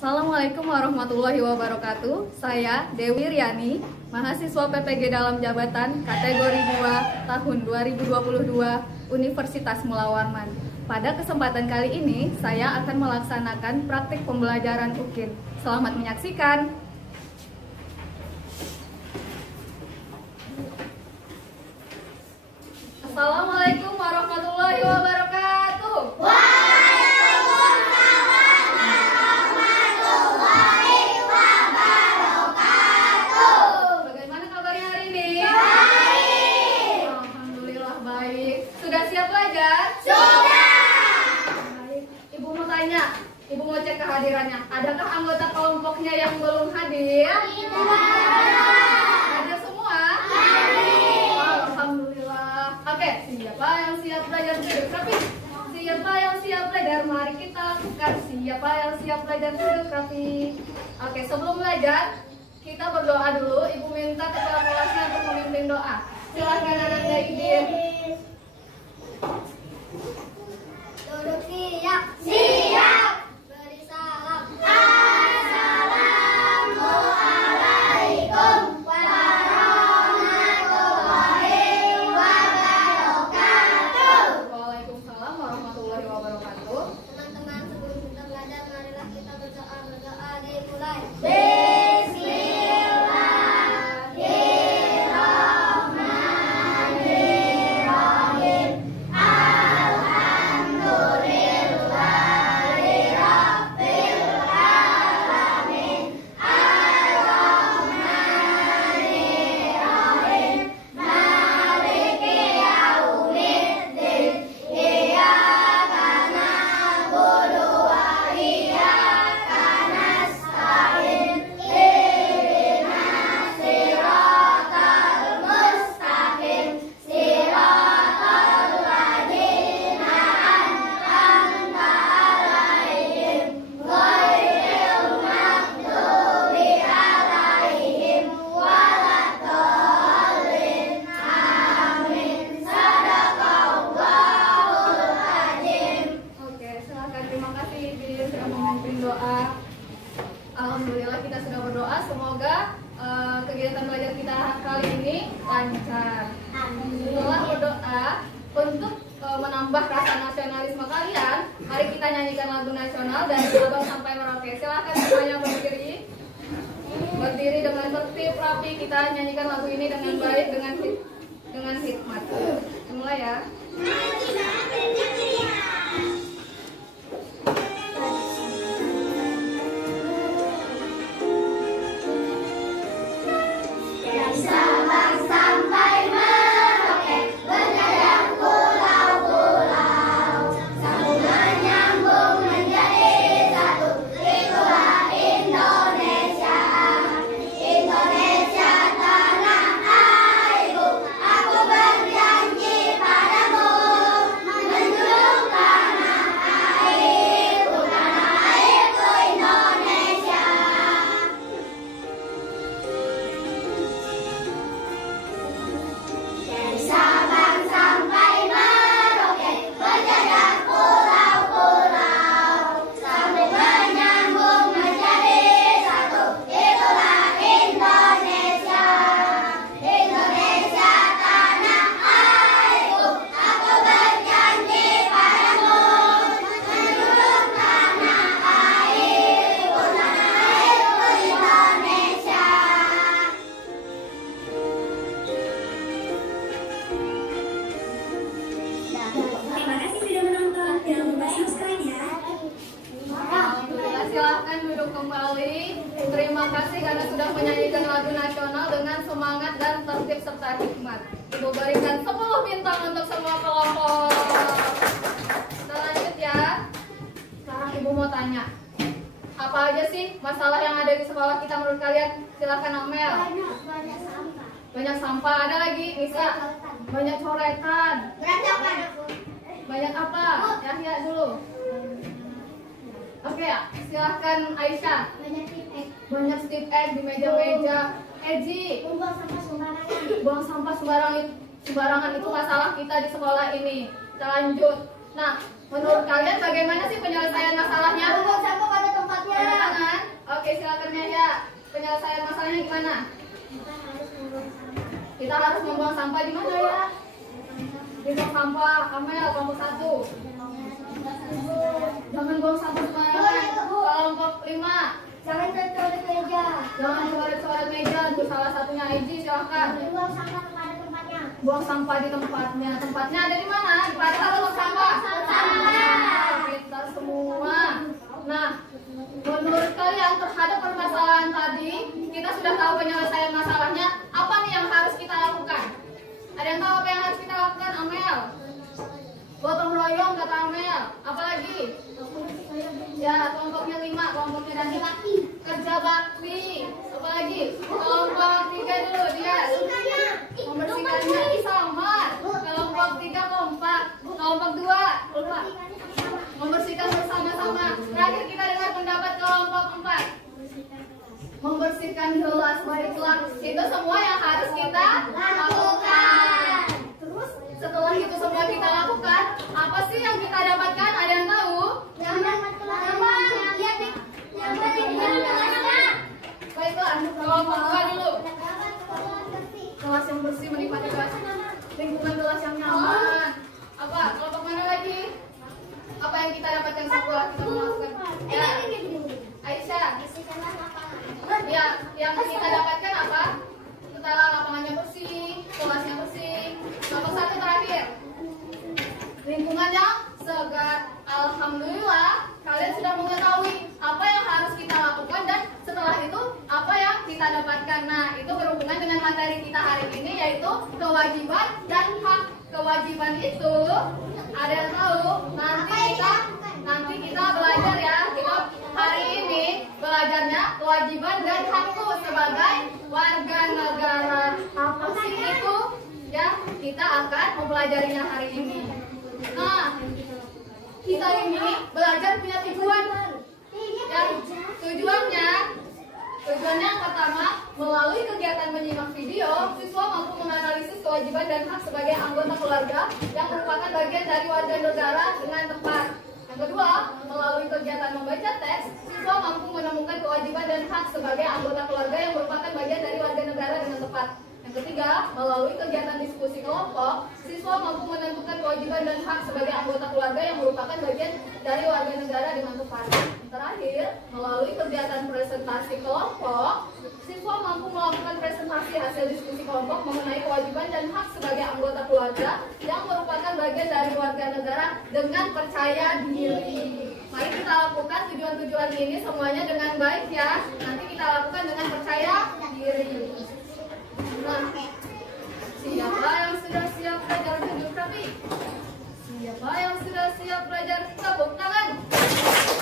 Assalamualaikum warahmatullahi wabarakatuh. Saya Dewi Riani, mahasiswa PPG dalam jabatan kategori 2 tahun 2022 Universitas Mula Warman. Pada kesempatan kali ini, saya akan melaksanakan praktik pembelajaran UKIN. Selamat menyaksikan. Assalamualaikum warahmatullahi wabarakatuh. Bagaimana kabarnya hari ini? Baik. Alhamdulillah baik. Sudah siap belajar? Sudah. Baik. Ibu mau tanya, Ibu mau cek kehadirannya. Adakah anggota kelompoknya yang belum hadir? Ada semua? Alhamdulillah. Oke, siapa yang siap belajar duduk rapi? Siapa yang siap belajar? Mari kita lakukan. Siapa yang siap belajar duduk rapi? Oke, sebelum belajar, kita berdoa dulu. Ibu minta kepala kelasnya untuk memimpin doa. Silakan anak Zaidin. Duduk siap. Siap. Beri salam. Assalamualaikum warahmatullahi wabarakatuh. Waalaikumsalam warahmatullahi wabarakatuh. Teman-teman, sebelum kita belajar, marilah kita berdoa. Berdoa dimulai. Alhamdulillah kita sudah berdoa, semoga kegiatan belajar kita kali ini lancar. Setelah berdoa, untuk menambah rasa nasionalisme kalian, mari kita nyanyikan lagu nasional dari Sabang sampai Merauke. Silakan semuanya berdiri dengan tertib rapi. Kita nyanyikan lagu ini dengan baik, dengan hikmat. Mulai ya. Sabang sampai Merauke, berjajar pulau-pulau, sambung menyambung menjadi satu. Itulah Indonesia, Indonesia tanah airku. Aku berjanji padamu, menjunjung tanah airku Indonesia. Dari Sabang sampai Merauke, berjajar pulau-pulau, sambung menyambung menjadi satu. Itulah Indonesia, Indonesia tanah airku. Aku berjanji padamu, menjunjung tanah airku Indonesia. Terima kasih sudah menonton. Jangan lupa subscribe ya. Alhamdulillah, silahkan duduk kembali. Terima kasih karena sudah menyanyikan lagu nasional dengan semangat dan tertib serta hikmat. Ibu berikan 10 bintang untuk semua kelompok. Kita lanjut ya. Sekarang Ibu mau tanya, apa aja sih masalah yang ada di sekolah kita menurut kalian? Silahkan Amel. Banyak sampah. Banyak sampah, ada lagi Nisa. Banyak coretan. Banyak apa? Yahya dulu. Oke, silahkan Aisyah. Banyak titik. Banyak stick egg di meja-meja. Eji, Buang sampah sembarangan. buang sampah sembarangan itu masalah kita di sekolah ini. Kita lanjut. Nah, menurut kalian bagaimana sih penyelesaian masalahnya? Buang sampah pada tempatnya. Pada tangan. penyelesaian masalahnya gimana? Kita harus membuang sampah di mana ya? Di buang sampah, Amel, kelompok 1. Jangan buang sampah sembarangan. Kelompok 5. Jangan coret meja. Jangan coret-coret meja. Untuk salah satunya Aiji, silahkan. Buang sampah pada tempatnya. Buang sampah di tempatnya. Tempatnya ada di mana? Di pada buang sampah. Kita semua. Nah, menurut kalian terhadap permasalahan tadi, kita sudah tahu penyelesaian masalahnya. Apa nih yang harus kita lakukan? Ada yang tahu apa yang harus kita lakukan, Amel? Gotong royong kata Amel. Apalagi? Ya, kelompoknya 5, kelompoknya Dani. Kerja bakti. Apalagi? Kelompok 3 dulu dia. Membersihkannya Isamar. Kelompok 3 kompak. Kelompok 2 lupa. Membersihkan bersama-sama. Terakhir kita dengar pendapat kelompok 4. Membersihkan gelas, baiklah. Itu semua yang harus kita lakukan. Terus setelah itu semua kita lakukan, apa sih yang kita dapatkan? Ada yang tahu? Baiklah, kelompok 2 dulu. Kelas yang bersih, menikmati kelas. Lingkungan kelas yang nyaman. Apa? Kelompok mana lagi? Apa yang kita dapatkan setelah kita melakukan? Ya, Aisyah. Ya, yang kita dapatkan apa? Setelah lapangannya bersih, kelasnya bersih. Kelompok 1 terakhir. Lingkungan yang segar. Alhamdulillah, kalian sudah mengetahui apa yang harus kita lakukan dan setelah itu apa yang kita dapatkan. Nah, itu berhubungan dengan materi kita hari ini, yaitu kewajiban dan hak. Kewajiban itu ada yang tahu? Nanti kita belajar ya. Kita hari ini belajarnya kewajiban dan hakku sebagai warga negara. Apa sih itu? Ya, kita akan mempelajarinya hari ini. Nah, kita ini belajar punya tujuan. Ya, tujuannya yang pertama, melalui kegiatan menyimak video, siswa mampu menganalisis kewajiban dan hak sebagai anggota keluarga yang merupakan bagian dari warga negara dengan tepat. Yang kedua, melalui kegiatan membaca teks, siswa mampu menemukan kewajiban dan hak sebagai anggota keluarga yang merupakan bagian dari warga negara dengan tepat. Yang ketiga, melalui kegiatan diskusi kelompok, siswa mampu menentukan kewajiban dan hak sebagai anggota keluarga yang merupakan bagian dari warga negara dengan tepat. Terakhir, melalui kegiatan presentasi kelompok, siswa mampu melakukan presentasi hasil diskusi kelompok mengenai kewajiban dan hak sebagai anggota keluarga yang merupakan bagian dari warga negara dengan percaya diri. Mari kita lakukan tujuan-tujuan ini semuanya dengan baik ya. Nanti kita lakukan dengan percaya diri. Nah, siapa yang sudah siap belajar duduk rapi? Siapa yang sudah siap belajar tepuk tangan?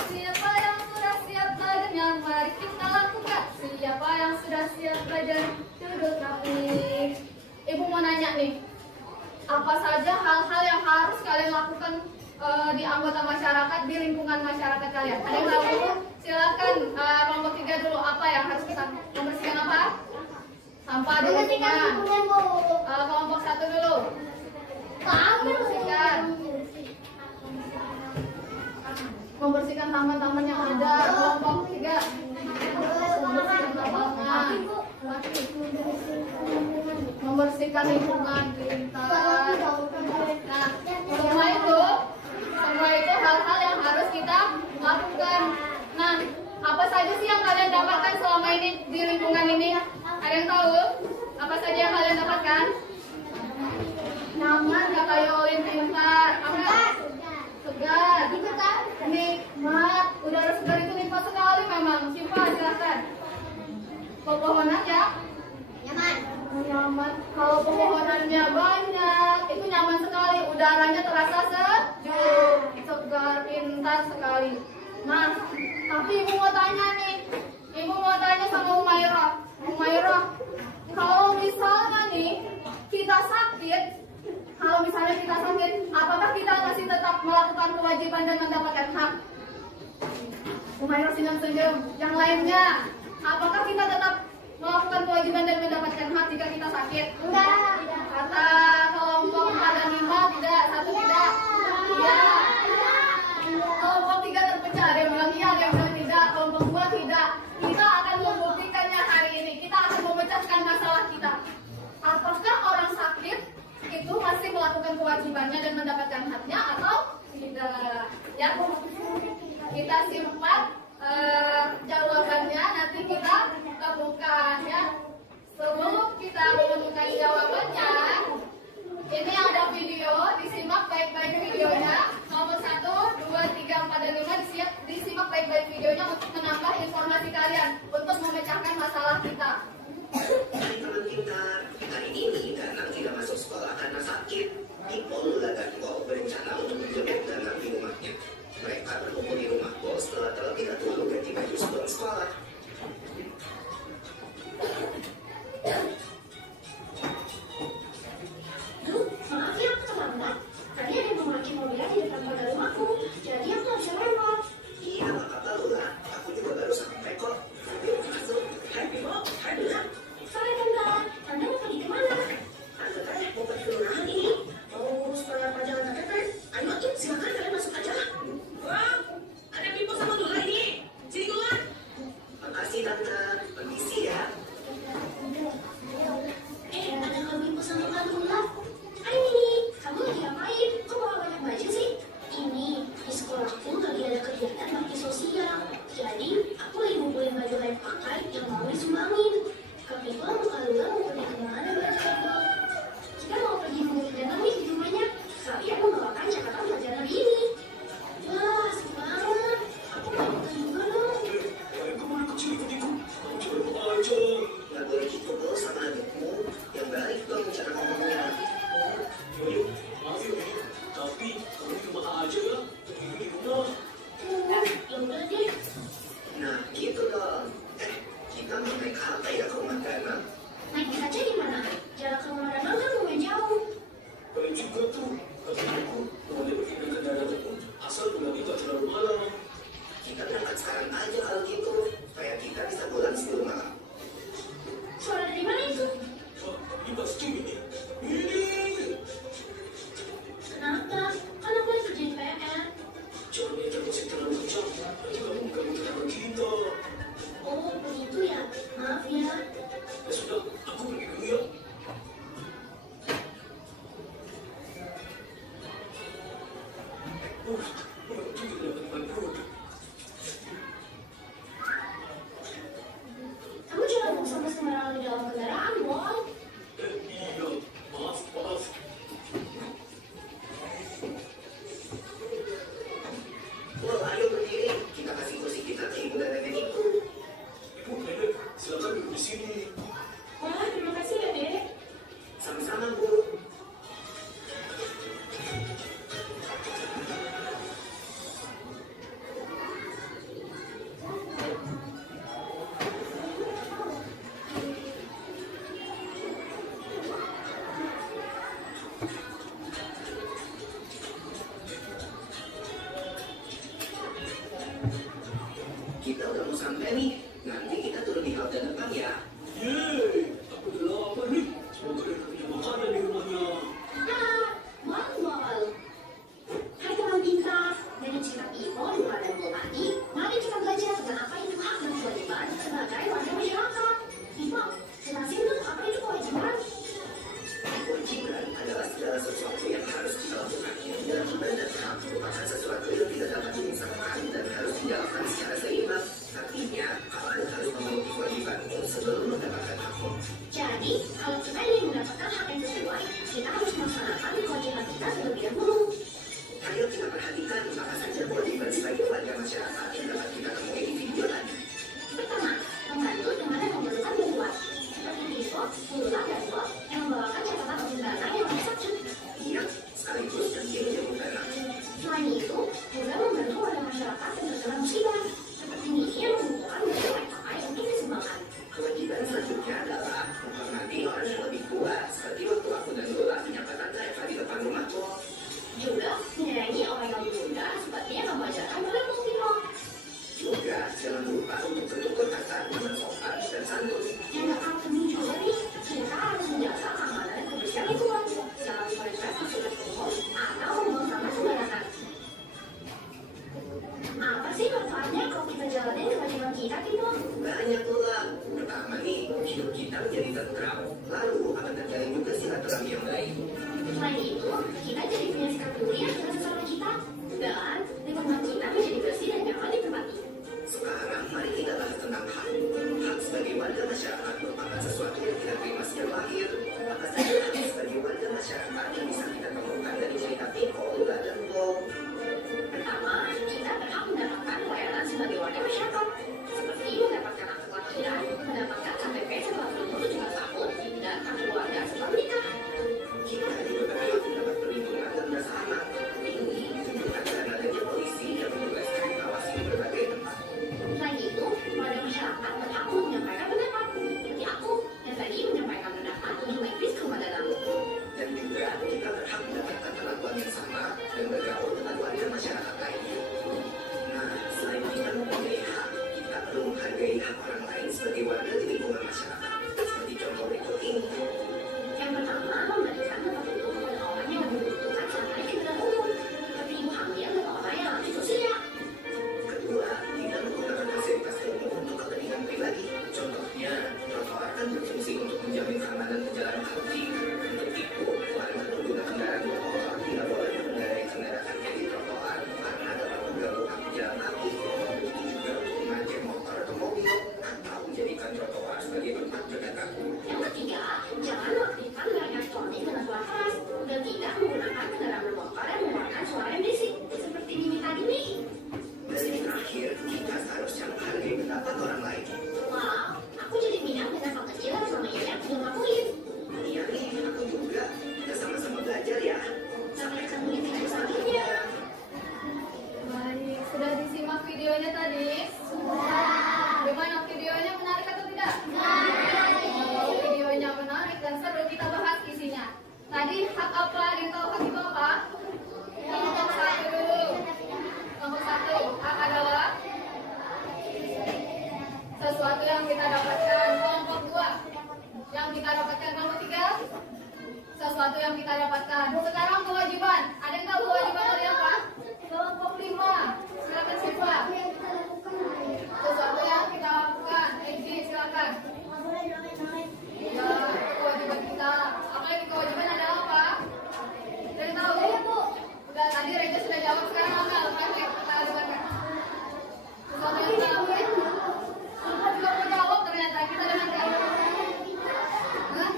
Siapa yang sudah siap belajarnya? Mari kita lakukan. Siapa yang sudah siap belajar duduk rapi? Ibu mau nanya nih, apa saja hal-hal yang harus kalian lakukan di anggota masyarakat, di lingkungan masyarakat kalian? Ada yang tahu? Silakan kelompok 3 dulu. Apa yang harus kita membersihkan apa? Sampah di lingkungan. Kelompok 1 dulu. Membersihkan taman-taman yang ada. Kelompok 3. Membersihkan lapangan. Membersihkan lingkungan pintar. Nah, semua itu hal-hal yang harus kita lakukan. Nah, apa saja sih yang kalian dapatkan selama ini di lingkungan ini? Ada yang tahu? Apa saja yang kalian dapatkan? Nyaman kata Yolin, pintar. Apa? Segar. Nikmat. Udara segar itu nikmat sekali memang. Siapa? Silahkan. Pepohonan ya? Nyaman. Kalau pepohonannya banyak, itu nyaman sekali. Udaranya terasa sejuk, segar, pintar sekali. Nah, tapi ibu mau tanya nih. Ibu mau tanya sama Umairah. Umairah, kalau misalnya nih kita sakit, apakah kita masih tetap melakukan kewajiban dan mendapatkan hak? Umairah senyum-senyum. Yang lainnya, apakah kita tetap melakukan kewajiban dan mendapatkan hak jika kita sakit? Enggak. Kata kelompok 4 dan 5 tidak, 1 tidak. Iya. Kelompok 3 terpecah, ada yang bilang iya, ada yang bilang tidak. Kelompok 2 tidak. Kita akan membuktikannya hari itu masih melakukan kewajibannya dan mendapatkan haknya atau tidak? Ya, kita simpan jawabannya, nanti kita temukan ya. Sebelum kita menemukan jawabannya, ini ada video, disimak baik-baik videonya. Nomor 1, 2, 3, 4, dan 5 disimak baik-baik videonya untuk menambah informasi kalian untuk memecahkan masalah kita. Teman kita hari ini Danang tidak masuk sekolah karena sakit. Ipol dan Bo berencana untuk menjemput Danang di rumahnya. Mereka berkumpul di rumah Bo setelah terlebih dahulu ganti baju sebelum sekolah. Maaf ya, aku terlambat. Tadi ada yang memakai mobilnya di depan pagar rumahku, jadi aku nggak bisa lewat. Iya, nggak apa-apa Lula. Aku juga baru sampai kok. Yuk, masuk. Hai Bo, hai Lula. Sore Tante, Tante mau pergi kemana? Tante teh mau pergi ke rumahan ini. Mau supaya pajangan Tante teh. Ayo tuh, silakan kalian masuk aja. Wah, ada Pipo sama Lula ini. Sini keluar. Makasih Tante. Permisi ya. Ada Kak Bimbo sama Kak Lula. Hai Mini, kamu lagi ngapain? Kok bawa banyak baju sih? Ini, di sekolahku lagi ada kegiatan bakti sosial. Jadi, aku lagi ngumpulin baju lain pakai yang mau disumbangin. Kak Bimbo sama Kak Lula mau pergi kemana belajar? Kita mau pergi mengulik danau nih di rumahnya. Sekalian membawakan catatan pelajaran hari ini. Wah, asik banget. Aku mau ikutan juga dong. Kamu anak kecil ikut-ikut. Kamu coba aja. Nggak boleh gitu Bo sama adikmu. Yang baik dong cara ngomongnya. Yuk, maaf ya, tapi kamu di rumah aja ya. Tidur di rumah. Ya udah deh. Nah, gitu dong. Kita mau naik apa ya ke rumah Danang? Naik bis aja di mana? Jarak ke rumah Danang kan lumayan jauh. Boleh juga tuh. Kata aku, boleh pergi ke Danang pun. Asal bulan itu terlalu malam. Kita berangkat sekarang aja kalau gitu. Supaya kita bisa pulang sebelum malam. Suara dari mana itu? Oh, ini pasti ini. Ini. Kenapa? Kan aku lagi kerjain PR. Jangan minta musik terlalu kencang. Nanti kamu mengganggu tetangga kita. Oh, begitu ya. Maaf ya. Ya sudah, aku pergi dulu ya. Kamu jangan buang sampah sembarangan di dalam kendaraan, Boy. Iya, maaf, maaf. Wah, ayo berdiri. Kita kasih kursi kita ke ibu dan nenek itu. Ibu, nenek, silakan duduk di sini. Wah, terima kasih ya, Dek. Sama-sama, Bu. Kita udah mau sampai nih. Nanti kita turun di halte depan ya. Yeay, aku udah lapar nih. Semoga ada punya makanan di rumahnya. Mal. Hai teman pintar. Dari cerita Ipo, Lula, dan Bu Mati, mari kita belajar tentang apa itu hak dan kewajiban sebagai warga masyarakat. Ipo, jelasin dong apa itu kewajiban. Kewajiban adalah segala sesuatu yang harus kita lakukan. Kewajiban dan hak merupakan sesuatu yang tidak dapat dipisahkan dan harus dijalankan secara seimbang. Artinya, kamu harus memenuhi kewajibanmu sebelum mendapatkan hakmu. Jadi, kalau kita ingin mendapatkan hak yang sesuai, kita harus melaksanakan kewajiban kita terlebih dahulu. Ayo kita perhatikan apa saja kewajiban sebagai warga masyarakat yang dapat kita temui di video tadi. Pertama, membantu teman yang memerlukan bantuan. Seperti Ipo, Lula, dan Bob yang membawakan catatan pembenaran yang lagi sakit. Iya, sekaligus ganti menjemput Danang. Selain itu, juga membantu warga masyarakat yang terkena musibah. Seperti Mini yang membutuhkan bantuan pakai untuk disumbangkan. Kewajiban selanjutnya adalah menghormati orang yang lebih tua, seperti waktu aku dan Lola menyapa Tante Eva di depan rumahku. Juga menyayangi orang yang lebih muda seperti yang mengajarkan dalam Mustino. Juga jangan lupa untuk bertutur kata dengan sopan dan santun. Yang gak kalah penting juga nih, kita harus menjaga keamanan dan kebersihan lingkungan. Jangan melintas fasilitas umum atau membuang sampah sembarangan. Apa sih manfaatnya kalau kita jalanin kewajiban kita, Timo? Banyak Lola. Pertama nih, hidup kita menjadi tentram. Lalu akan terjalin juga silaturahmi yang baik. Selain itu, kita jadi punya sikap peduli dengan sesama kita. Dan lingkungan kita menjadi bersih dan nyaman di tempat ini. Sekarang mari kita bahas tentang hak. Hak sebagai warga masyarakat merupakan sesuatu yang kita terima sejak lahir. Apa saja hak sebagai warga masyarakat yang bisa kita temukan dari cerita Piko, Lula, dan Bo? Pertama, kita berhak mendapatkan pelayanan sebagai warga masyarakat, seperti mendapatkan akte kelahiran, mendapatkan KTP setelah berumur 17 tahun, dan kartu keluarga setelah menikah. Kita juga berhak mendapat perlindungan dan rasa aman. Ini bukan karena adanya polisi yang menugaskan mengawasi berbagai tempat. Selain itu, warga masyarakat berhak untuk menyampaikan pendapat, seperti aku yang tadi menyampaikan pendapat mengenai Fiskum Madana. Dan juga kita berhak mendapatkan perlakuan yang sama dan bergaul dengan warga masyarakat lainnya. Nah, selain kita mempunyai hak, kita perlu menghargai hak orang lain sebagai warga di lingkungan masyarakat. Seperti contoh berikut ini. Yang pertama, memberikan tempat duduk kepada orang yang membutuhkan saat naik kendaraan umum, seperti ibu hamil dan orang yang lanjut usia. Kedua, tidak menggunakan fasilitas umum untuk kepentingan pribadi. Contohnya, trotoar kan berfungsi untuk menjamin keamanan pejalan kaki. Untuk itu, warga pengguna kendaraan bermotor tidak boleh mengendarai kendaraannya di trotoar karena dapat mengganggu hak pejalan kaki. Begitu juga untuk memakai motor atau mobil atau menjadikan trotoar sebagai tempat berdagang. Yang ketiga, jangan mengaktifkan merek elektronik dengan suara keras dan tidak menggunakan kendaraan bermotor yang mengeluarkan suara yang berisik, seperti Mimi tadi nih. Dan yang terakhir, kita seharusnya menghargai pendapat orang lain. Wah, aku jadi minat dengan hal kecil yang selama ini aku belum lakuin. Iya nih, aku juga. Kita sama-sama belajar ya. Sampai ketemu di video selanjutnya. Baik, sudah disimak videonya tadi? Gimana videonya, menarik atau tidak? Kalau videonya menarik dan seru, kita bahas isinya. Tadi hak apa? Ada yang tahu hak itu apa? Nomor satu dulu. Nomor satu, hak adalah sesuatu yang kita dapatkan. Kelompok dua, yang kita dapatkan. Nomor tiga, sesuatu yang kita dapatkan. Sekarang kewajiban. Ada yang tahu kewajiban dari apa? Kelompok lima. Silakan Siva. Sesuatu yang kita lakukan. Egi, silakan. Ya, kewajiban kita. Apa yang kewajiban adalah apa? Ada yang tahu? Udah, tadi Reja sudah jawab. Sekarang Amel. Oke, kita dengarkan. Sesuatu yang kita lakukan. Aku juga mau jawab ternyata. Kita dengarkan. Hah?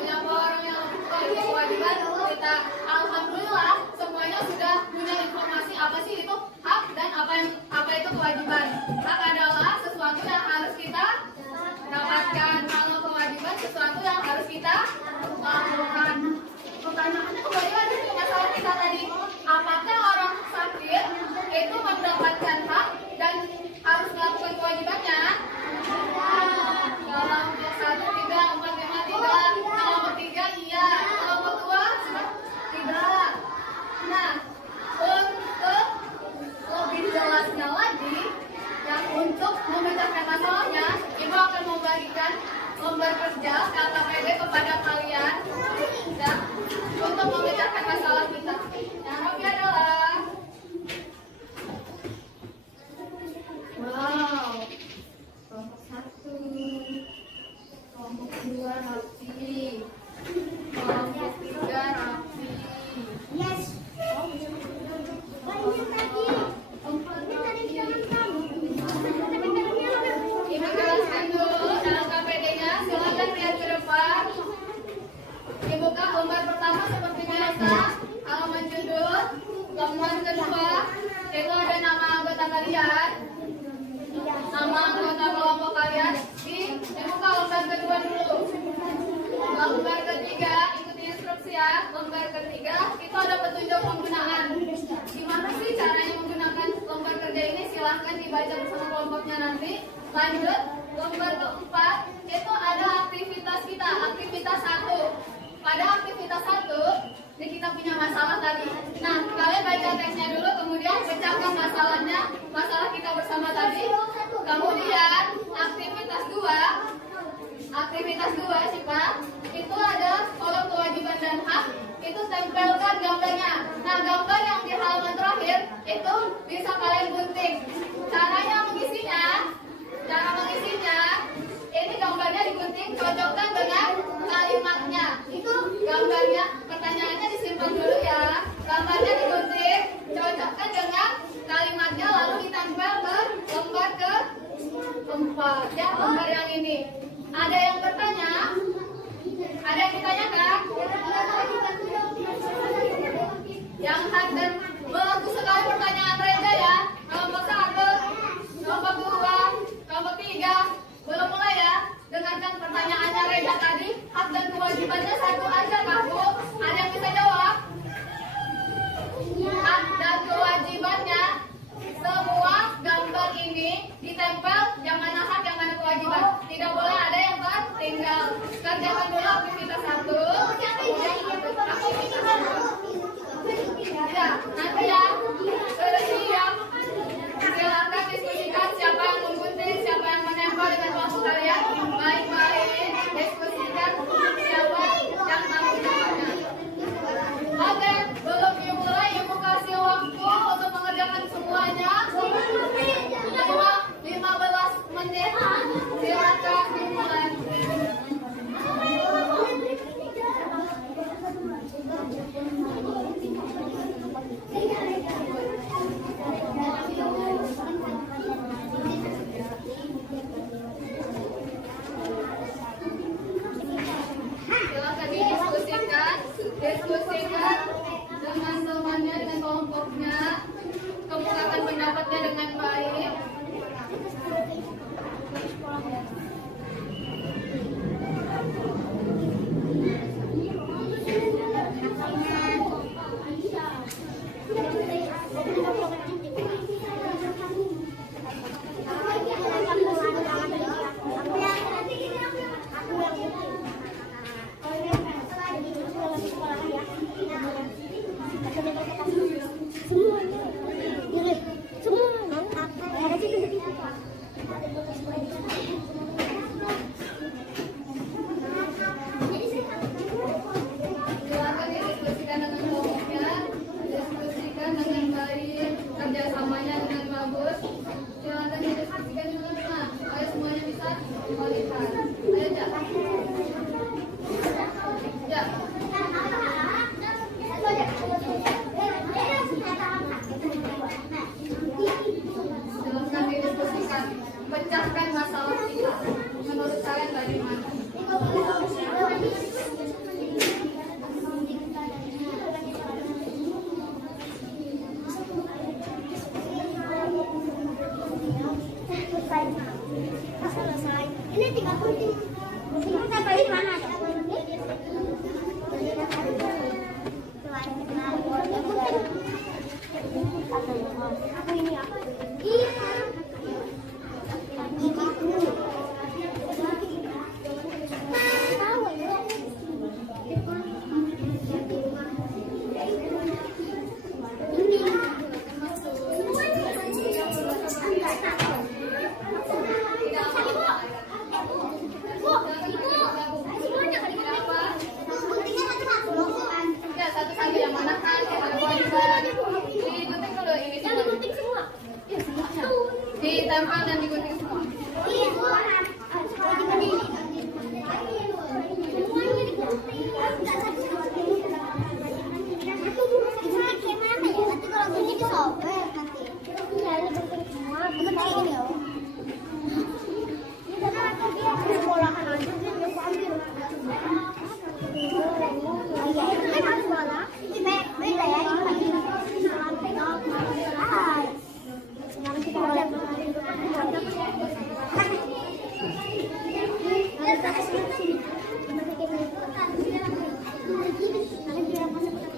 Menyapa orang yang memiliki kewajiban kita. Alhamdulillah semuanya sudah punya informasi apa sih itu hak dan apa itu kewajiban. Hak adalah sesuatu yang harus kita dapatkan. Kalau kewajiban sesuatu yang harus kita lakukan. Pertanyaannya kembali lagi ke masalah kita tadi. Apakah orang sakit itu mendapatkan hak dan harus melakukan kewajibannya? Kalau untuk 1, 3, 4, 5 tidak. Kalau bertiga iya. Kalau berdua tidak. Nah, untuk lebih jelasnya lagi, yang untuk memecahkan masalahnya, Ibu akan membagikan lembar kerja KKPD kepada kalian ya, untuk memecahkan masalah kita. Yang Rocky adalah wow, kelompok 1, kelompok 2 Rafi, kelompok 3 Rafi. Yes. Banyak tadi. Ini tadi jangan kamu. Ibu jelaskan dulu dalam KPD-nya. Silakan lihat ke depan. Dibuka lembar pertama seperti biasa, halaman judul. Lembar kedua itu ada nama anggota kalian, nama anggota kelompok kalian. Dibuka lembar kedua dulu. Lembar ketiga ikuti instruksi ya. Lembar ketiga itu ada petunjuk penggunaan. Gimana sih caranya menggunakan lembar kerja ini? Silahkan dibaca bersama kelompoknya nanti. Lanjut, lembar keempat itu ada aktivitas kita. Aktivitas 1. Pada aktivitas 1 ini kita punya masalah tadi. Nah, kalian baca teksnya dulu, kemudian pecahkan masalahnya, masalah kita bersama tadi. Kemudian aktivitas 2 sih Pak, itu ada kolom kewajiban dan hak. Itu tempelkan gambarnya. Nah, gambar yang di halaman terakhir itu bisa kalian gunting. Cara mengisinya, ini gambarnya digunting, cocokkan dengan kalimatnya. Itu gambarnya. kerjakan dulu aktivitas 1. Ya, nanti ya. Siap. Silakan diskusikan siapa yang menggunting, siapa yang menempel dengan kelompok kalian. Baik-baik, diskusikan siapa yang tanggung. Oke, belum dimulai ibu kasih waktu untuk mengerjakan semuanya. 15 menit. Silakan dimulai. Silakan diskusikan dengan temannya, dengan kelompoknya, kemukakan pendapatnya dengan baik. Silakan diskusikan dengan kelompoknya, diskusikan dengan baik, kerjasamanya dengan bagus. Silakan diskusikan dengan teman. Ayo semuanya bisa melihat. Ayo Jak. Ya. Silakan didiskusikan, pecahkan masalah kita. Menurut kalian bagaimana? Selesai. Ini 30. Kita balik mana? Aku ini apa? Ya, satu-satu yang mana kan? Ada kewajiban. Digunting dulu ini semua. Ditempel dan digunting semua.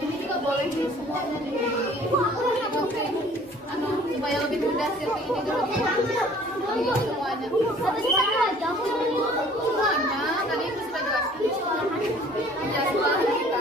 Ini juga boleh di semuanya di supaya lebih mudah seperti ini dulu semuanya. Semuanya tadi itu sudah jelaskan. Ya setelah kita.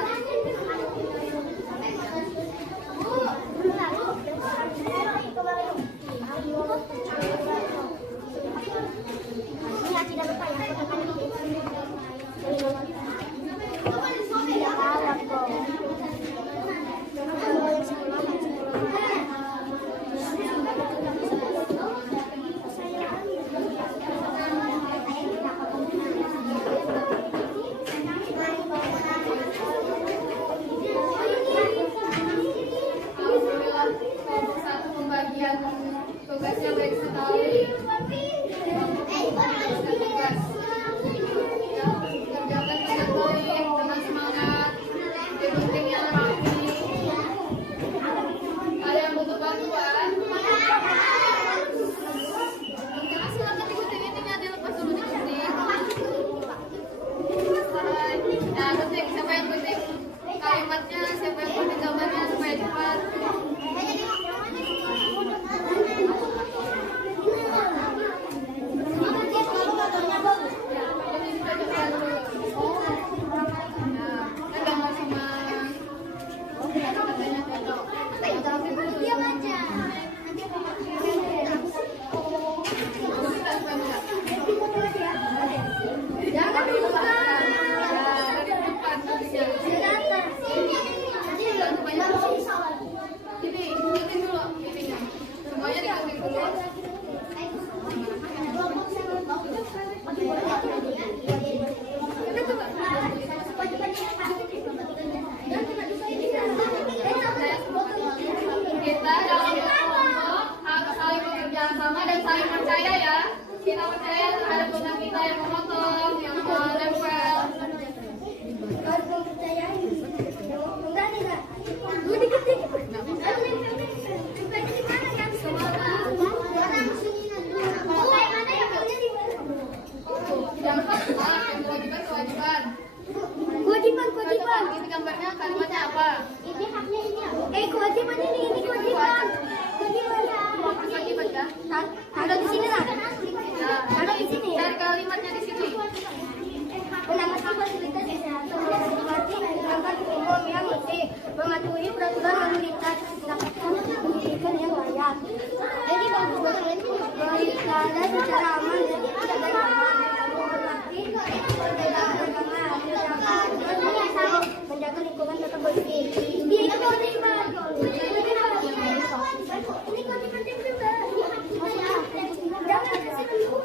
sama dan saling percaya ya. Kita percaya terhadap Tuhan kita yang memotong, yang menempel. Harus mempercayai. Enggak nih, lu diketik. Jangan lupa kewajiban. Kewajiban. Ini gambarnya kalimatnya apa? Ini haknya ini. Kewajiban ini kewajiban. Kewajiban ya? Ada di sini lah. Ada di sini. Cari kalimatnya di sini. Menanggapi fasilitas kesehatan seperti perangkat umum yang bersih, mematuhi peraturan lalu lintas, mendapatkan pendidikan yang layak. Jadi bagus ini berada secara aman dan tidak ada nyaman, menghormati perbedaan agama, menjaga lingkungan tetap bersih. Ini kewajiban. Ini kewajiban juga. Jangan kasih dulu.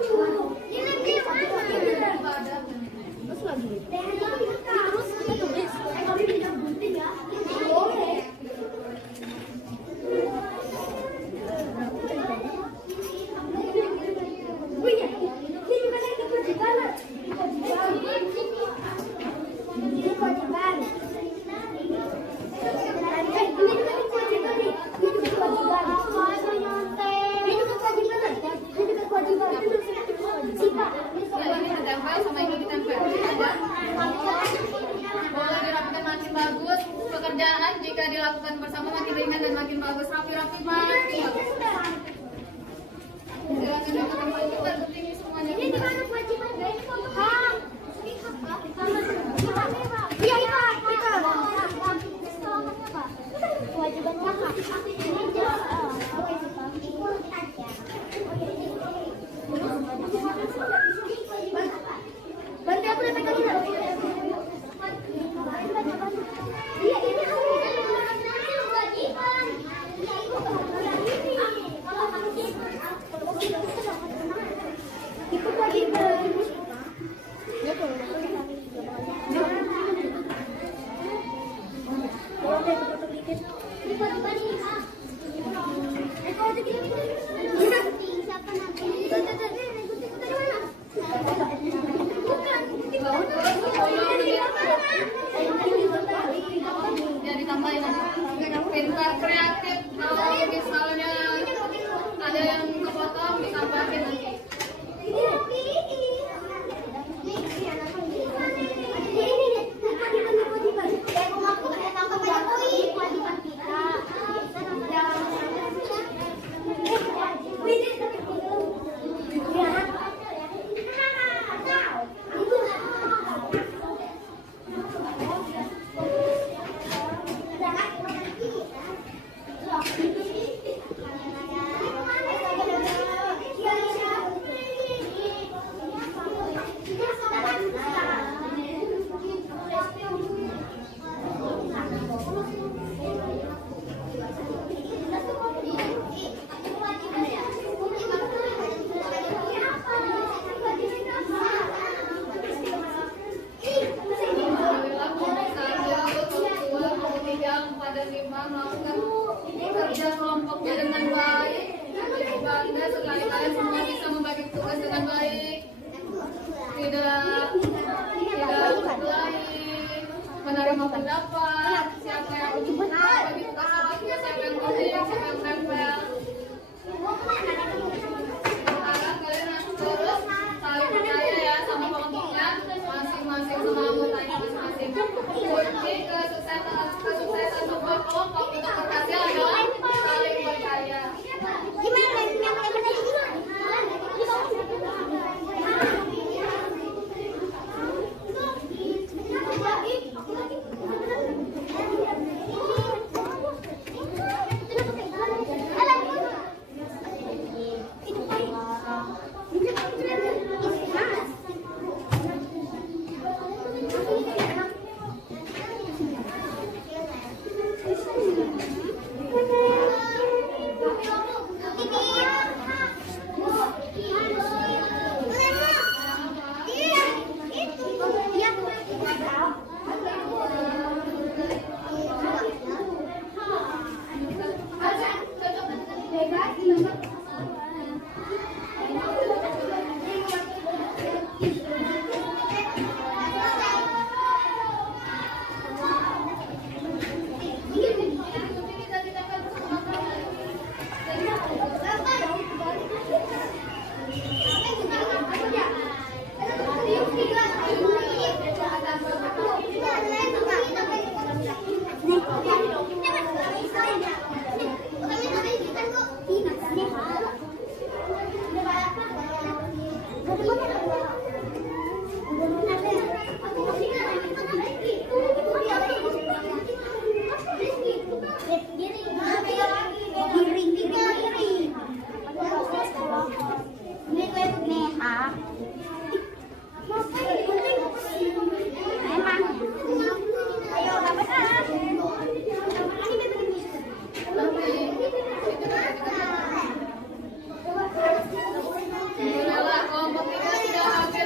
Ini terus kita tulis. Kalau tidak bunting ya. Boleh. Oh iya, ini bukan lagi kewajiban. Ini kewajiban. Ini ditempel sama ini ditempel. Boleh dirapikan makin bagus. Pekerjaan jika dilakukan bersama makin ringan dan makin bagus. Rapi-rapi makin bagus. Silakan teman-teman kita tinggi semuanya. Ini di mana kewajiban guys? Iya kita. Kewajiban kakak. Bantu aku dapat lagi. Iya ini kewajiban. Itu kewajiban. Ya ditambahin pintar kreatif. Kalau misalnya ada yang kepotong ditambahin nanti. Kerja kelompoknya dengan baik. Bangga sekali kalian semua bisa membagi tugas dengan baik. Tidak berkelahi, menerima pendapat. Siapa yang bagi tugas selanjutnya, siapa yang penting, siapa yang nempel. Sekarang kalian harus terus saling percaya ya sama kelompoknya, masing-masing sama anggotanya masing-masing. Kunci kesuksesan sebuah kelompok untuk berhasil adalah saling percaya. Gimana yang gimana? Kelompok kita sudah hampir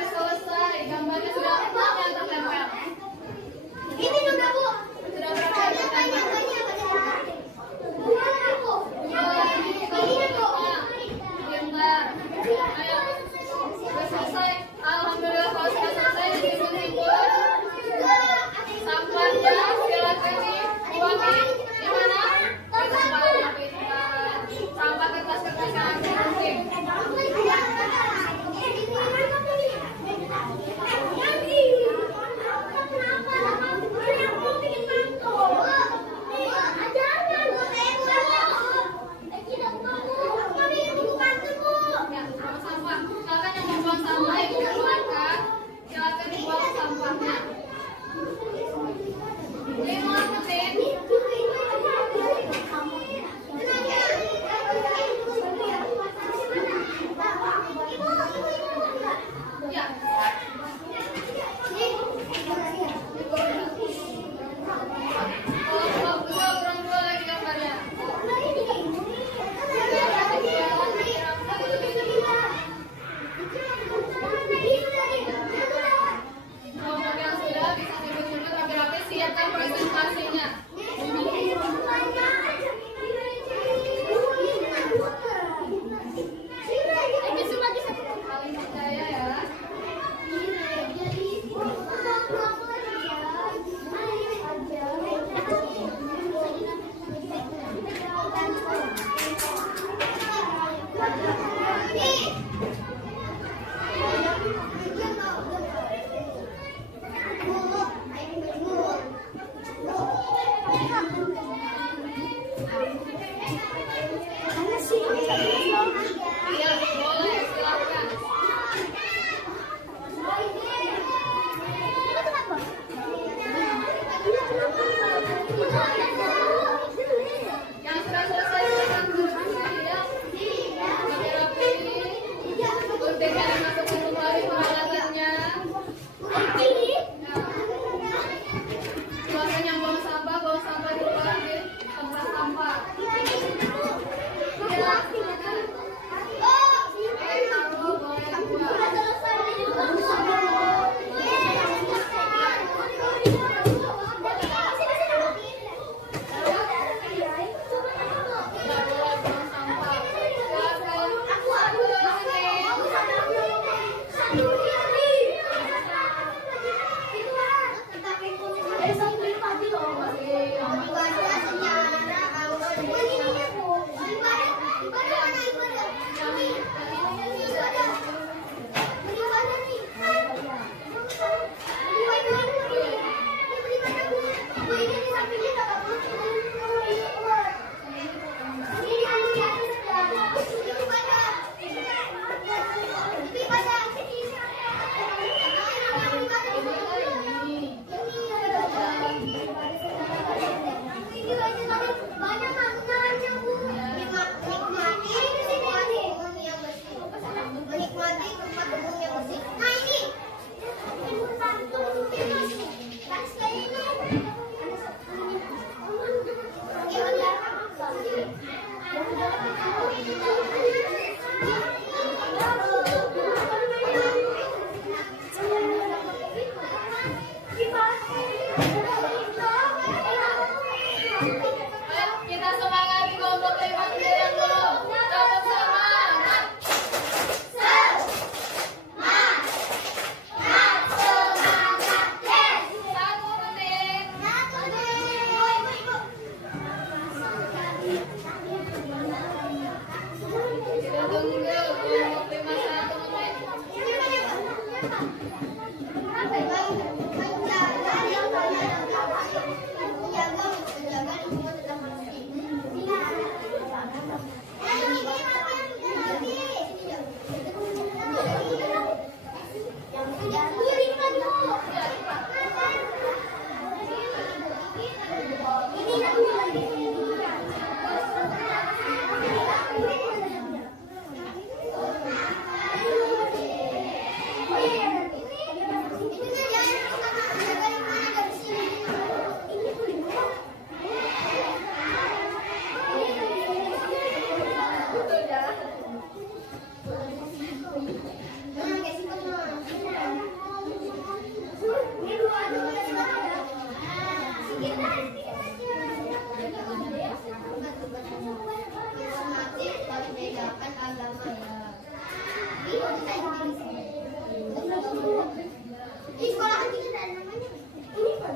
Di sekolah kita ada namanya. Ini apa?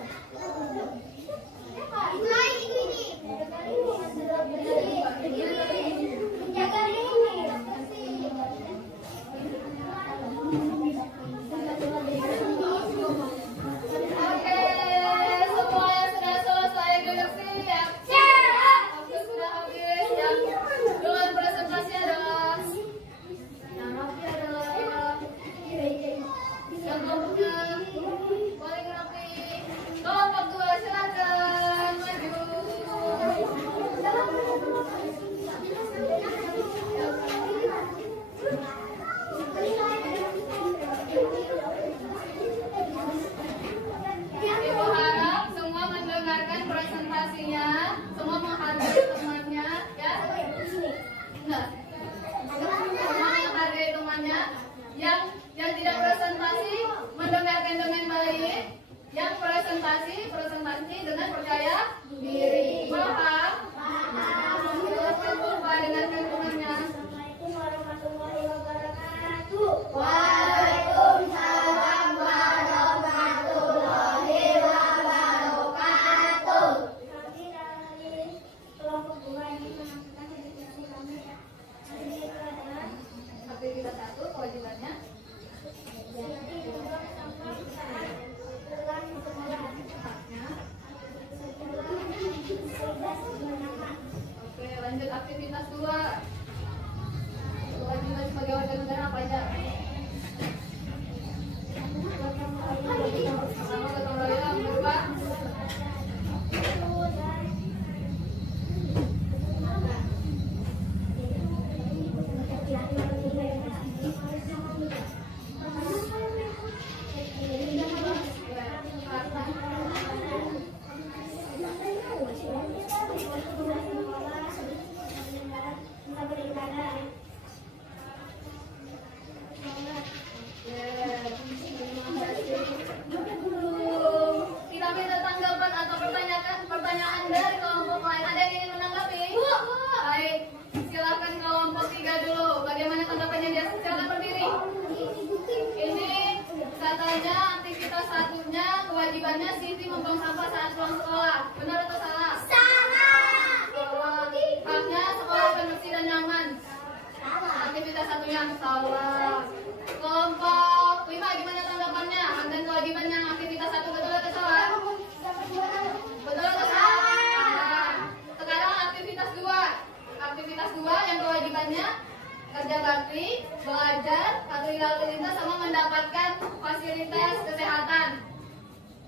Lain itu ini. Jaga ini. Oke, semuanya sudah selesai duduk siap. Waktu sudah habis. Yang duluan presentasi adalah yang rapi adalah yang kelompoknya paling rapi. Kelompok 2 silakan maju. Ibu harap semua mendengarkan presentasinya, semua menghargai temannya, ya. Enggak. Semua menghargai temannya. Yang tidak presentasi mendengarkan dengan baik. Yang presentasi dengan percaya diri. Paham? Silakan Bapak dengarkan temannya. Assalamualaikum warahmatullahi wabarakatuh. Waalaikumsalam warahmatullahi wabarakatuh. Kami dari kelompok 2 ini menyampaikan presentasi kami ya. Hari ini adalah Aktivitas 1 kewajibannya. jadi membuat sampah saat pulang sekolah. Bebas menyenangkan. Oke, lanjut aktivitas 2. Kewajiban sebagai warga negara apa aja? Pertama gotong royong, kedua tidak ada tanggapan atau pertanyaan dari kelompok lain. Ada yang ingin menanggapi? Baik, silakan kelompok 3 dulu. Bagaimana tanggapannya dia? Silakan berdiri. Ini katanya aktivitas satunya kewajibannya Siti membuang sampah saat pulang sekolah. Benar atau salah? Haknya sekolah bersih dan nyaman. Aktivitas satunya salah. Kelompok 5 gimana tanggapannya? Hak dan kewajibannya aktivitas 1 betul atau salah? Betul atau salah? Sekarang aktivitas 2. Aktivitas 2 yang kewajibannya kerja bakti, belajar, lalu lintas sama mendapatkan fasilitas kesehatan.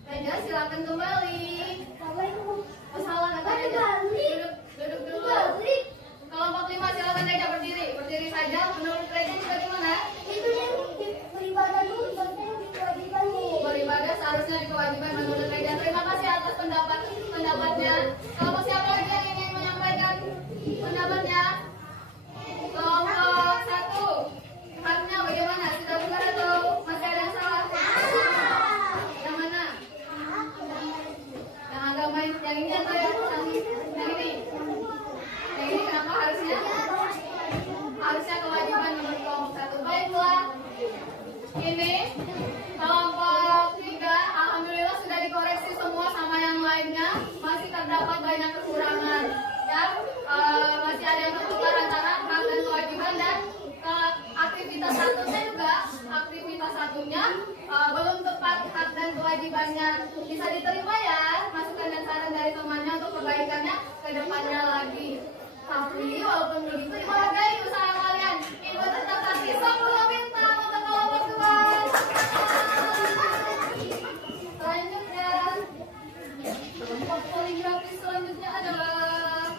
Raja silakan kembali. Oh, salah katanya. Duduk dulu. Kelompok 5 silakan Reja berdiri. Berdiri saja. Menurut Reja itu bagaimana? Itu yang beribadah dulu, yang kewajibannya. Beribadah seharusnya di kewajiban menurut Reja. Terima kasih atas pendapatnya. Kelompok siapa lagi yang ingin menyampaikan pendapatnya? Kelompok 1. Haknya bagaimana? Sudah benar atau masih ada yang salah? Yang mana? Yang agama yang ini atau yang ini? Yang ini kenapa harusnya? Harusnya kewajiban menurut kelompok 1. Baiklah. Ini kelompok 3 alhamdulillah sudah dikoreksi semua sama yang lainnya. Masih terdapat banyak kekurangan. Ya, masih ada yang tertukar antara hak dan kewajiban dan aktivitas satunya juga. Aktivitas satunya belum tepat hak dan kewajibannya. Bisa diterima ya masukan dan saran dari temannya untuk perbaikannya ke depannya lagi. Tapi walaupun begitu dihargai usaha kalian. Ibu tetap kasih 10 bintang untuk kelompok 2. Selanjutnya kelompok poligrafi selanjutnya adalah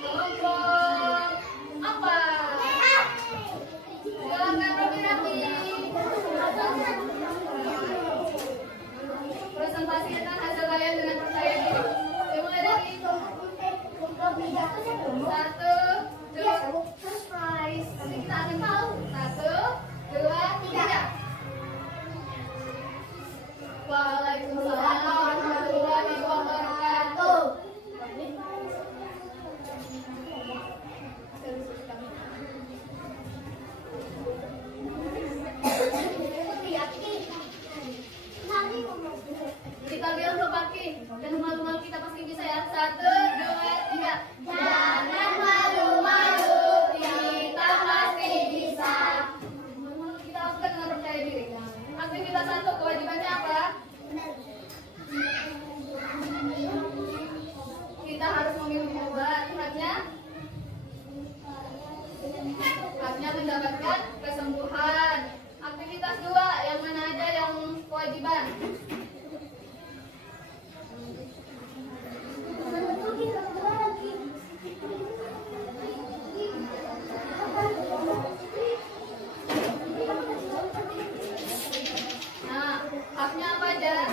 kelompok apa? Silakan rapi-rapi. Presentasikan hasil kalian dengan percaya diri. Dimulai dari 1, 2, mendapatkan kesembuhan. Aktivitas 2, yang mana aja yang kewajiban? Nah, haknya apa aja?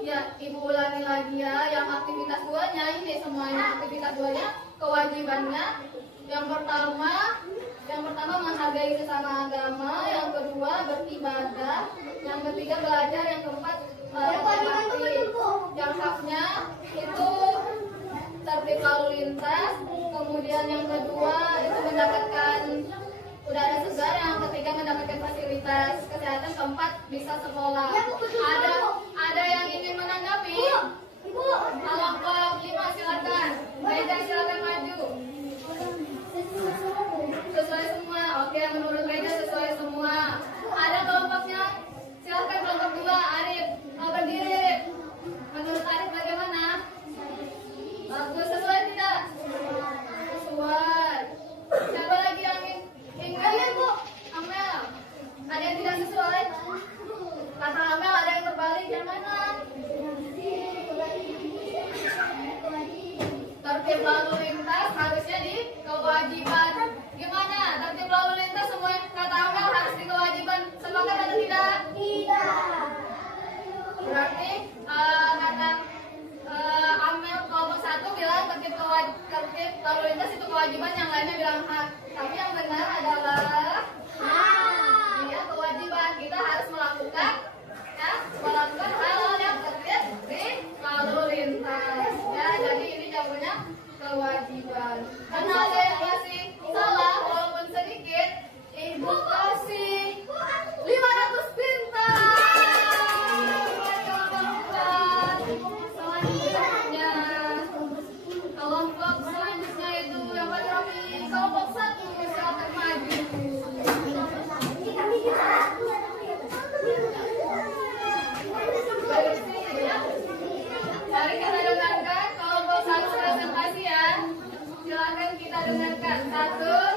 Ya, Ibu ulangi lagi ya. Yang aktivitas 2-nya ini semuanya aktivitas 2-nya kewajibannya. Yang pertama menghargai sesama agama, yang kedua beribadah, yang ketiga belajar, yang keempat berbakti. Yang haknya itu tertib lalu lintas, kemudian yang kedua itu mendapatkan udara segar, yang ketiga mendapatkan fasilitas kesehatan, keempat bisa sekolah. Ada yang ingin menanggapi? Kelompok 5 silakan. Reza silakan maju. Sesuai semua. Oke, menurut Reza sesuai semua. Ada kelompoknya? Silakan kelompok 2. Arif, mau berdiri. Menurut Arif bagaimana? Bagus, sesuai tidak? Sesuai. Siapa lagi yang ingin? Bu, Amel. Ada yang tidak sesuai? Kata Amel ada yang terbalik, yang mana? Tertib lalu lintas harusnya di kewajiban. Gimana? Tertib lalu lintas semua kata Amel harus di kewajiban. Sepakat atau tidak? Tidak. Berarti kata Amel kelompok 1 bilang tertib lalu lintas itu kewajiban, yang lainnya bilang hak. Tapi yang benar adalah iya, kewajiban. Kita harus melakukan hal yang tertib di lalu lintas. Ya, jadi ini jawabannya kewajiban. Karena ada yang masih salah walaupun sedikit, Ibu kasih 500 bintang. Selanjutnya kelompok selanjutnya itu yang paling rapi, kelompok 1 silakan maju. Mari kita dengarkan kelompok 1 presentasi ya. Silakan kita dengarkan. 1,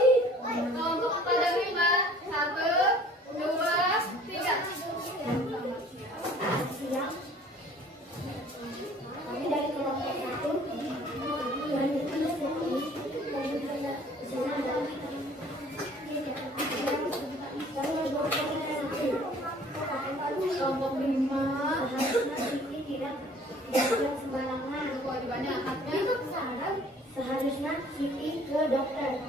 kelompok pada 5. 1, 2, 3. Kami dari kelompok 1 Kelompok 5 tidak sembarangan. kewajibannya haknya Itu saran seharusnya Siti ke dokter.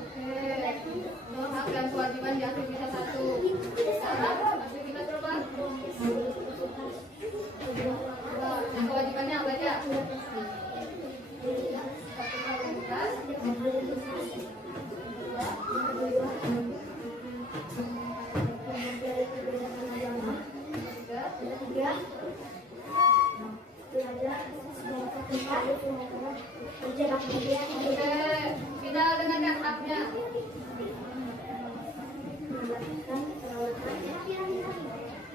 hak dan kewajiban di aktivitas 1. Sekarang aktivitas berapa? Yang kewajibannya apa aja? Kita dengarkan haknya.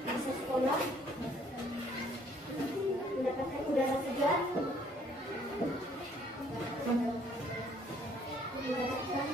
Bisa sekolah, mendapatkan udara segar, mendapatkan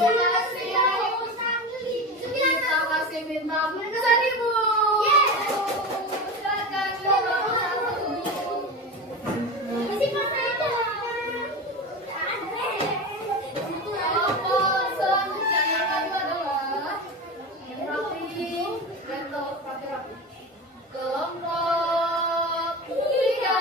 Kita kasih bintang 1000. Silakan nomor 1. Kelompok selanjutnya yang kedua adalah rapi dan rapi. Kelompok 3.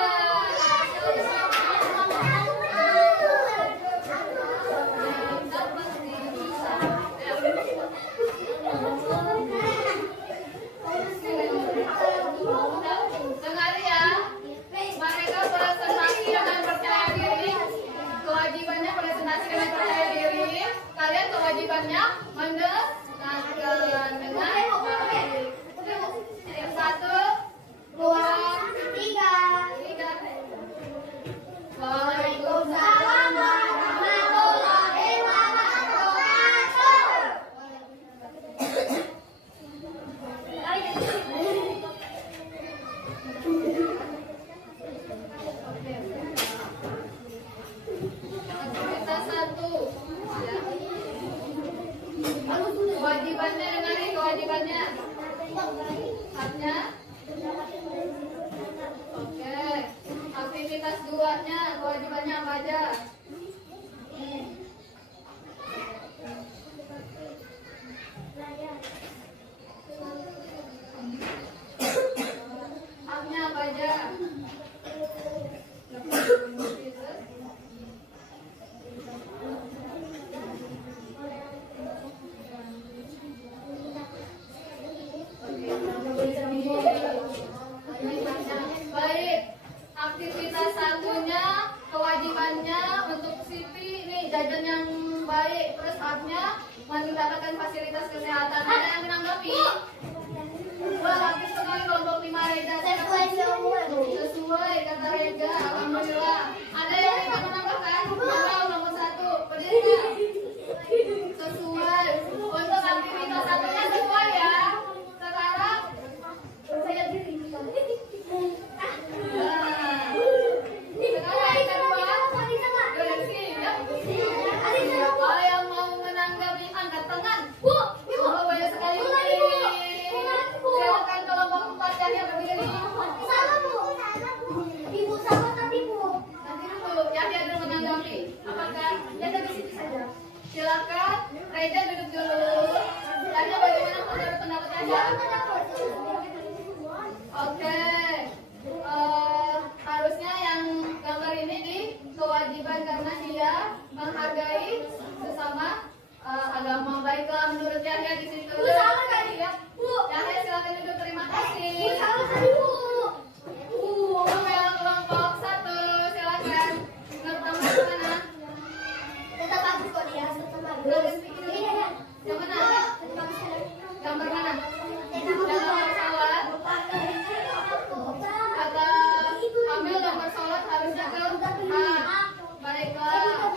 Dengar ya, mereka presentasi dengan percaya diri. Kewajibannya presentasi dengan percaya diri. Kalian kewajibannya mendengarkan dengan baik. 1, 2, 3. Waalaikumsalam warahmatullahi wabarakatuh. Aktivitas 1 ya. Kewajibannya dengarin kewajibannya. Haknya. Oke. Aktivitas 2-nya kewajibannya apa aja? Haknya apa aja? Baik, aktivitas 1-nya kewajibannya untuk Siti ini jajan yang baik, terus haknya mendapatkan fasilitas kesehatan. Ada yang menanggapi? Wah, habis sekali kelompok 5 Reza. Sesuai kata Reza, alhamdulillah. Ada yang ingin menambahkan? Kalau nomor 1, berdiri. Sesuai. Untuk aktivitas 1-nya sesuai ya. Sekarang saya diri. Sekarang yang kedua, Gracie ya. Siapa yang mau menanggapi angkat tangan? Bu, ibu. Oh, banyak sekali. Silakan kelompok 4 yang berdiri. Salah bu. Ibu sama tadi bu. Nanti dulu, Yahya dulu menanggapi. Apakah Yahya di sini saja? Silakan, Reza duduk dulu. Yahya bagaimana menurut pendapat Yahya? Oke. Harusnya yang gambar ini di kewajiban karena dia menghargai sesama agama. Baiklah menurut Yahya di situ. Bu sama tadi ya. Bu. Yahya silakan duduk, terima kasih. Bu sama tadi bu. Oke, kelompok 1 silakan. Menurut kamu gimana? Tetap bagus kok dia. Yang mana? Gambar mana? Dalam sholat. Kata Amel gambar sholat harusnya ke A. Baiklah.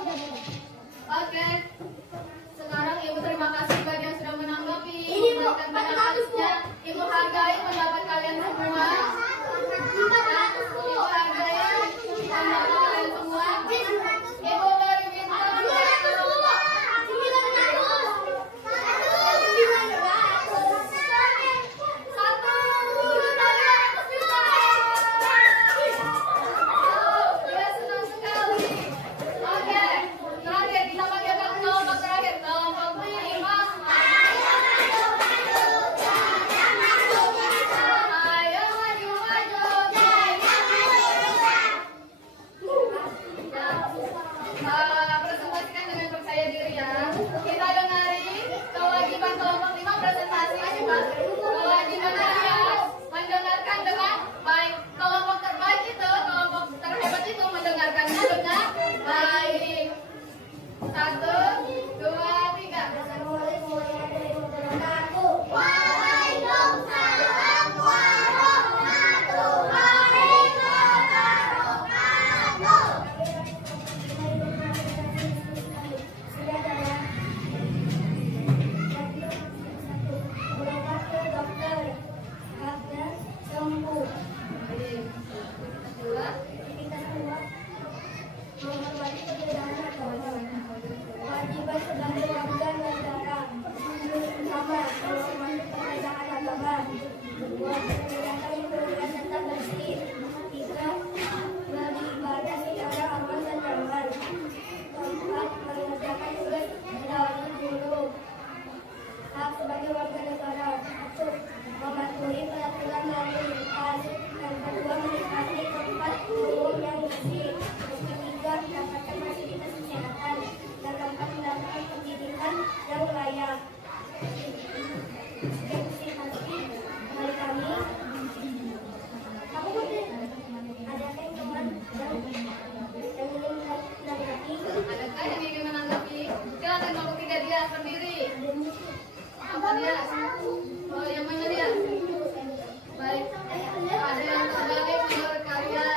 Oke. Sekarang Ibu terima kasih bagi yang sudah menanggapi. berkarya. Oh, yang mana dia? Baik. Ada yang terbalik berkarya.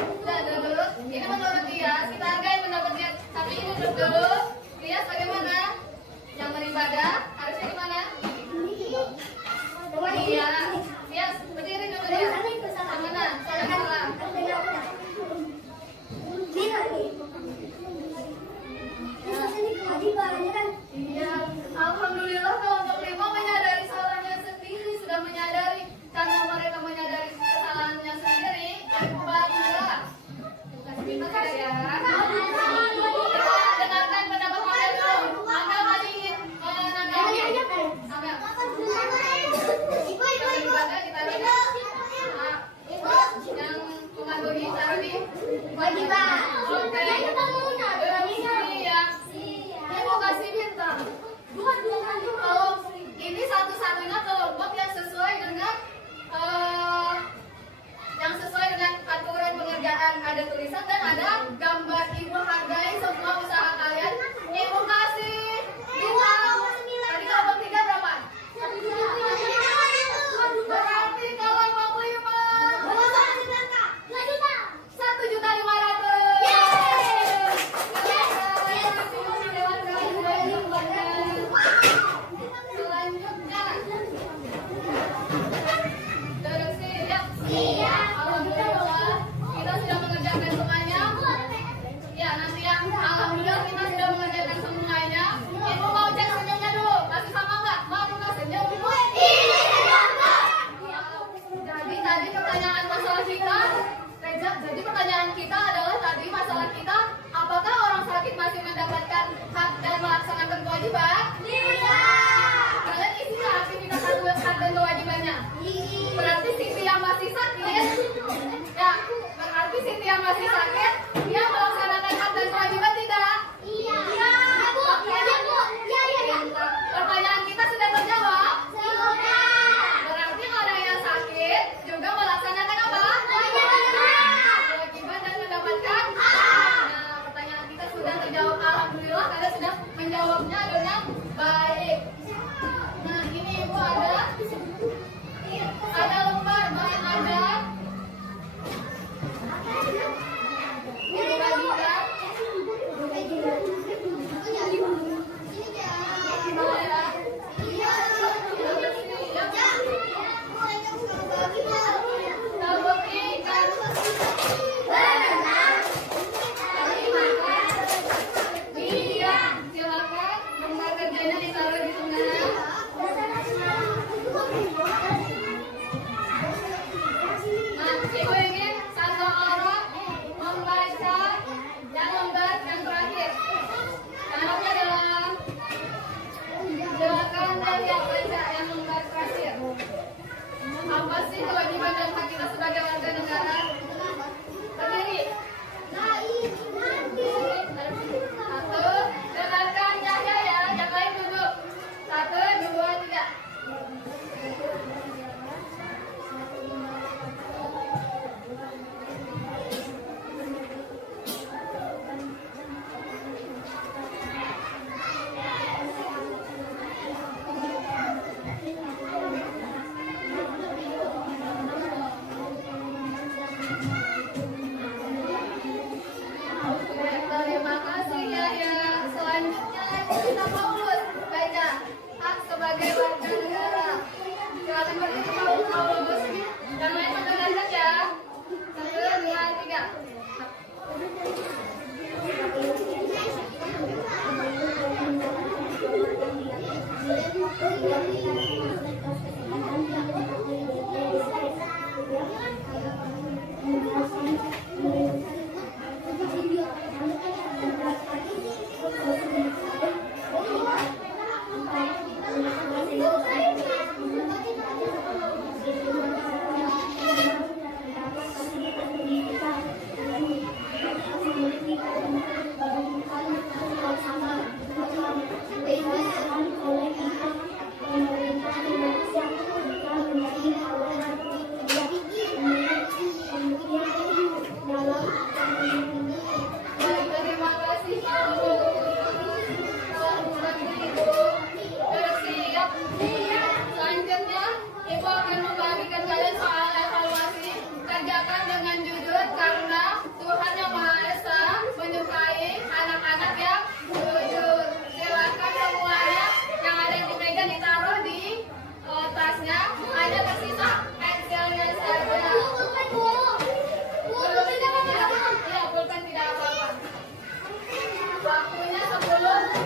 Sudah dulu. Ini menurut dia, kita hargai pendapat dia. Tapi ini dulu. Lihat bagaimana? Yang beribadah harusnya di mana? Iya. Lihat, berdiri dulu dia. Yang mana? Salah. Iya, alhamdulillah kelompok 5 menyadari salahnya sendiri, sudah menyadari. Karena mereka menyadari kesalahannya sendiri, bangga. Terima kasih ya. Dengarkan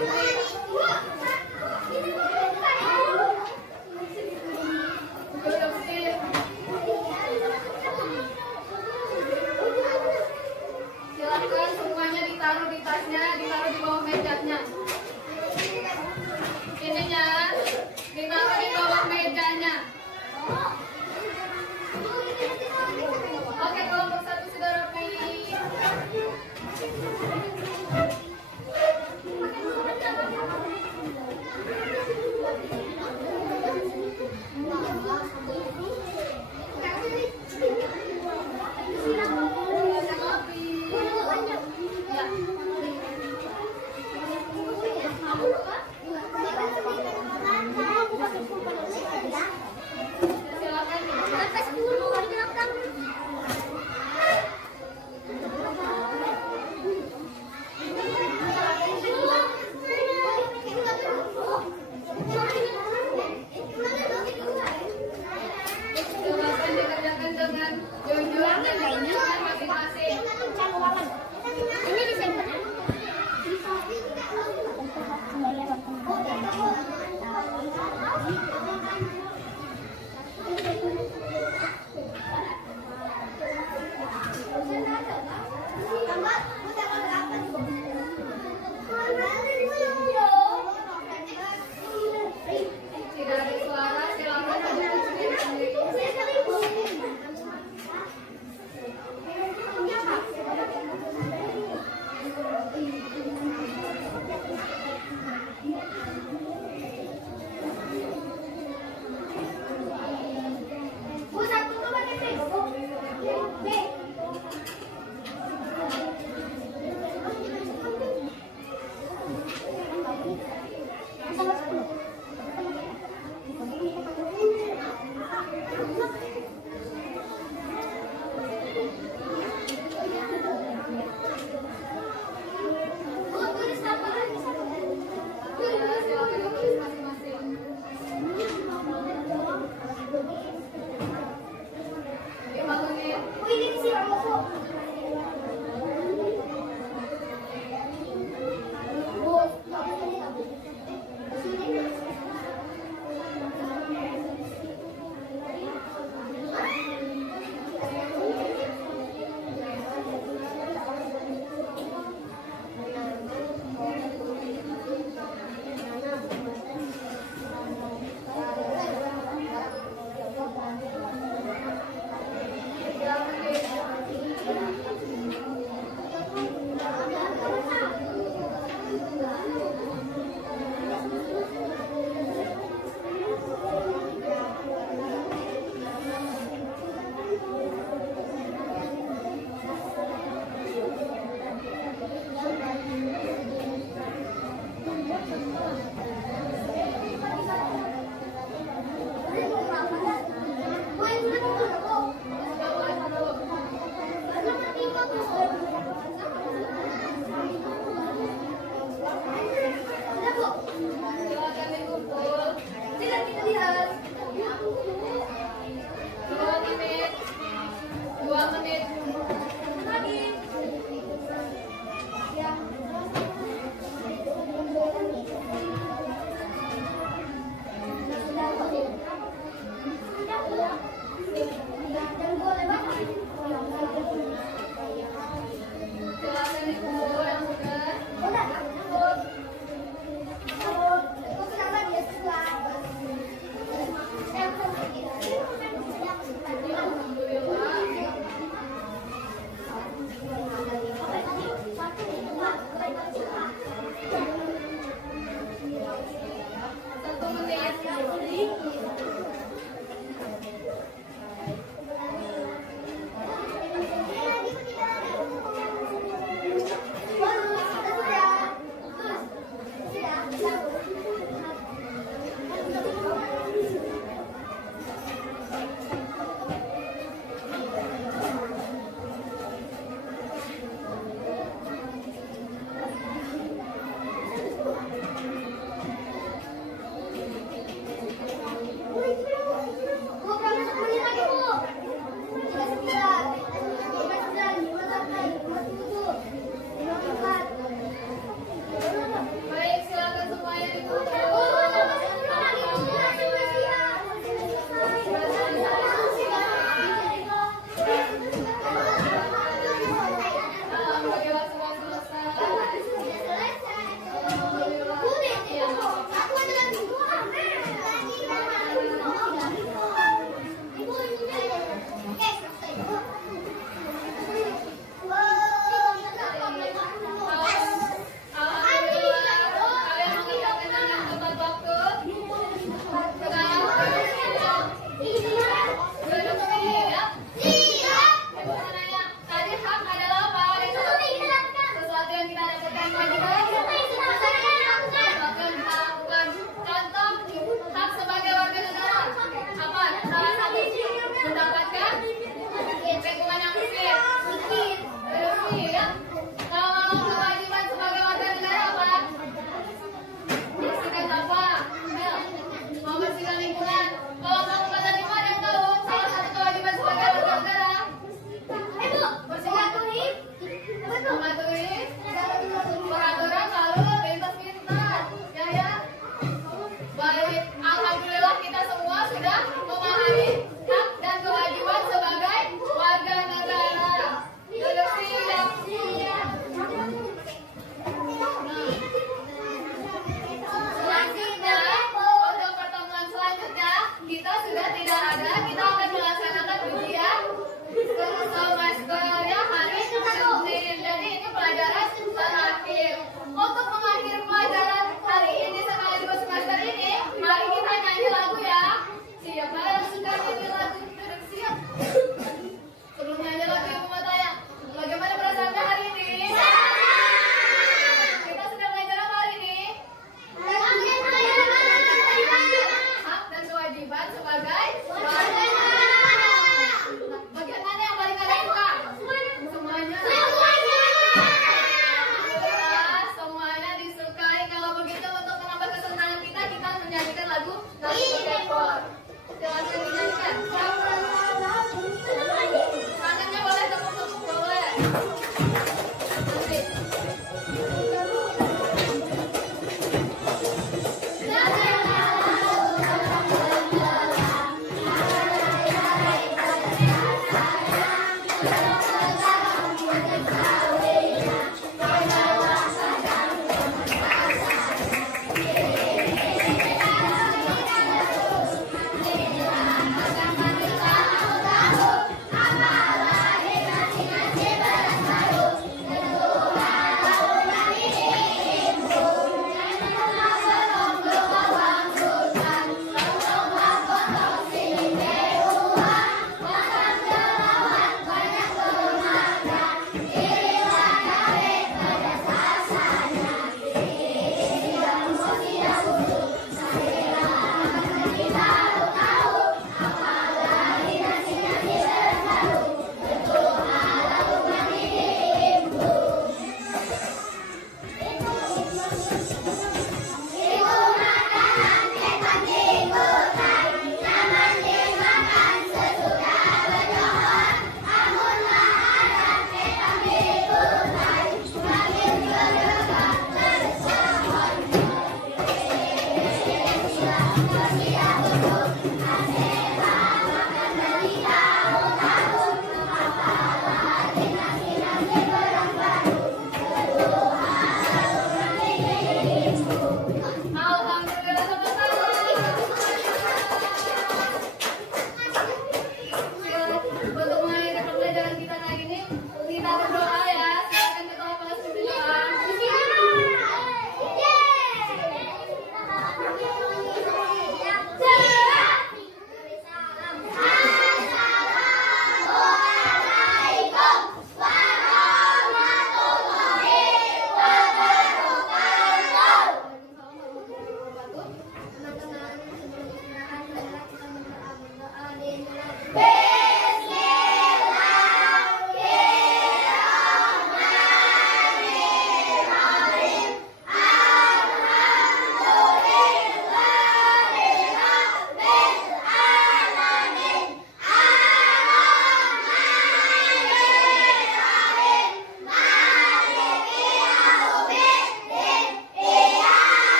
Bye.